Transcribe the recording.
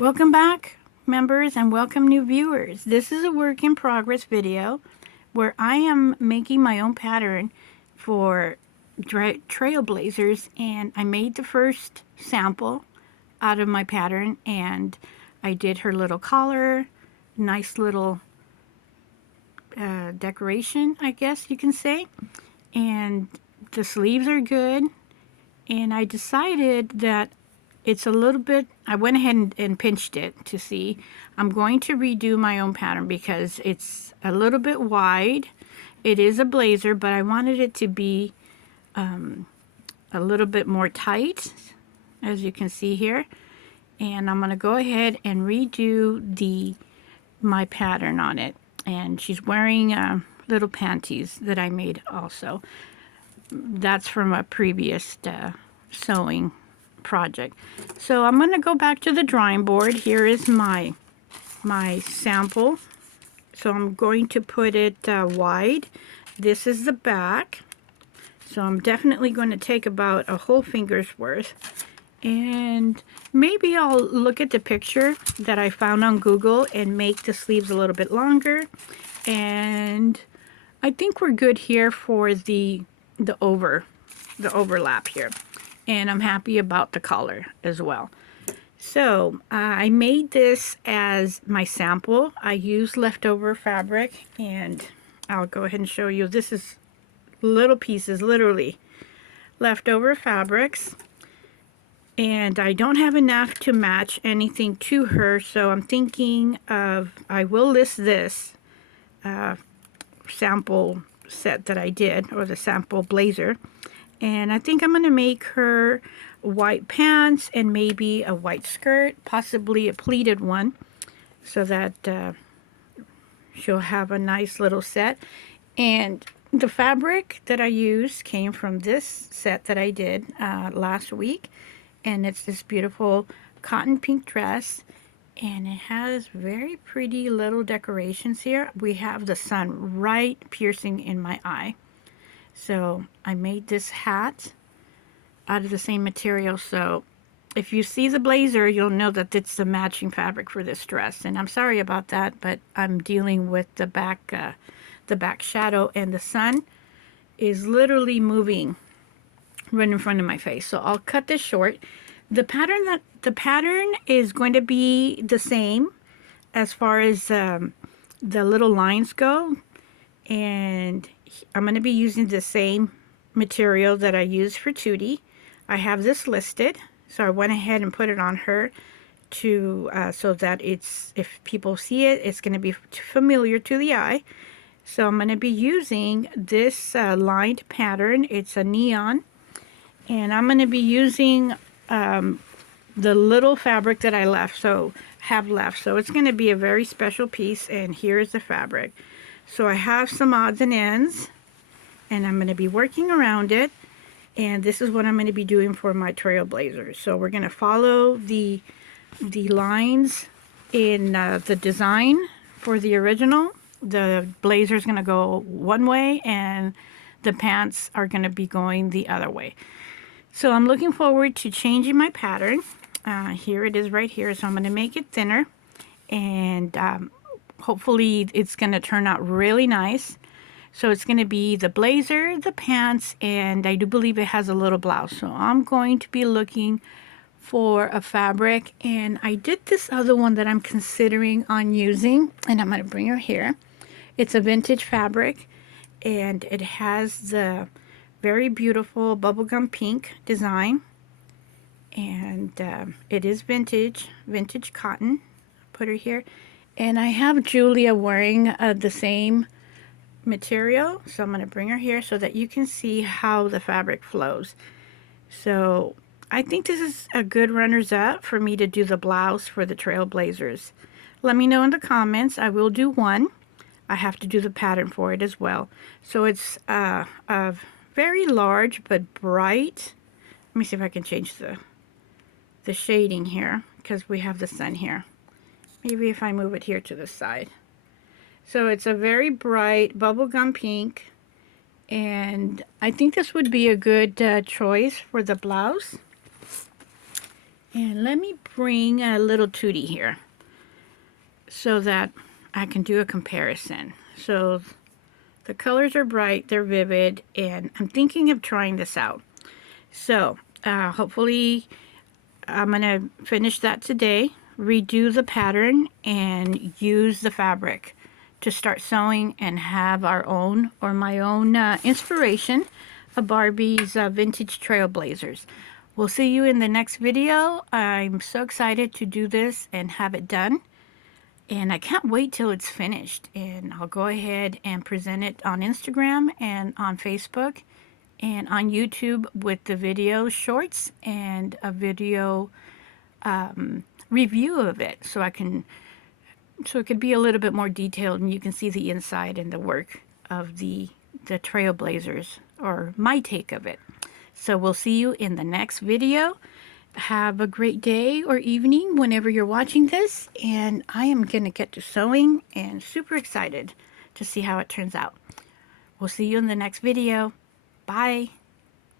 Welcome back, members, and welcome new viewers. This is a work in progress video where I am making my own pattern for trailblazers, and I made the first sample out of my pattern, and I did her little collar, nice little decoration, I guess you can say, and the sleeves are good. And I decided that it's a little bit, I went ahead and pinched it to see. I'm going to redo my own pattern because it's a little bit wide. It is a blazer, but I wanted it to be a little bit more tight, as you can see here. And I'm going to go ahead and redo my pattern on it. And she's wearing little panties that I made also. That's from a previous sewing project. So I'm going to go back to the drawing board. Here is my sample. So I'm going to put it wide. This is the back. So I'm definitely going to take about a whole finger's worth. And maybe I'll look at the picture that I found on Google and make the sleeves a little bit longer. And I think we're good here for the overlap here, and I'm happy about the color as well. So I made this as my sample. I used leftover fabric, and I'll go ahead and show you. This is little pieces, literally leftover fabrics, and I don't have enough to match anything to her, so I'm thinking of, I will list this sample set that I did, or the sample blazer, and I think I'm going to make her white pants and maybe a white skirt, possibly a pleated one, so that she'll have a nice little set. And the fabric that I used came from this set that I did last week, and it's this beautiful cotton pink dress. And it has very pretty little decorations here. We have the sun right piercing in my eye. So I made this hat out of the same material. So if you see the blazer, you'll know that it's the matching fabric for this dress. And I'm sorry about that, but I'm dealing with the back shadow, and the sun is literally moving right in front of my face. So I'll cut this short. The pattern is going to be the same as far as the little lines go, and I'm going to be using the same material that I used for Tootie. I have this listed, so I went ahead and put it on her to so that it's, if people see it, it's going to be familiar to the eye. So I'm going to be using this lined pattern. It's a neon, and I'm going to be using the little fabric that I have left. So it's going to be a very special piece, and here's the fabric. So I have some odds and ends, and I'm going to be working around it, and this is what I'm going to be doing for my trailblazers. So we're going to follow the lines in the design for the original. The blazer is going to go one way, and the pants are going to be going the other way. So I'm looking forward to changing my pattern. Here it is right here. So I'm going to make it thinner, and hopefully it's going to turn out really nice. So it's going to be the blazer, the pants, and I do believe it has a little blouse. So I'm going to be looking for a fabric, and I did this other one that I'm considering on using, and I'm going to bring her here. It's a vintage fabric, and it has the very beautiful bubblegum pink design, and it is vintage cotton. Put her here, and I have Julia wearing the same material, so I'm going to bring her here so that you can see how the fabric flows. So I think this is a good runners up for me to do the blouse for the trailblazers. Let me know in the comments. I will do one. I have to do the pattern for it as well. So it's a very large but bright. Let me see if I can change the shading here, because we have the sun here. Maybe if I move it here to the side. So it's a very bright bubblegum pink, and I think this would be a good choice for the blouse. And let me bring a little Tootie here so that I can do a comparison. So the colors are bright, they're vivid, and I'm thinking of trying this out. So hopefully I'm gonna finish that today, redo the pattern, and use the fabric to start sewing and have our own, or my own inspiration of Barbie's vintage trailblazers. We'll see you in the next video. I'm so excited to do this and have it done. And I can't wait till it's finished. And I'll go ahead and present it on Instagram and on Facebook and on YouTube with the video shorts and a video review of it, so it could be a little bit more detailed and you can see the inside and the work of the trailblazers, or my take of it. So we'll see you in the next video. Have a great day or evening whenever you're watching this, and I am gonna get to sewing and super excited to see how it turns out. We'll see you in the next video. Bye.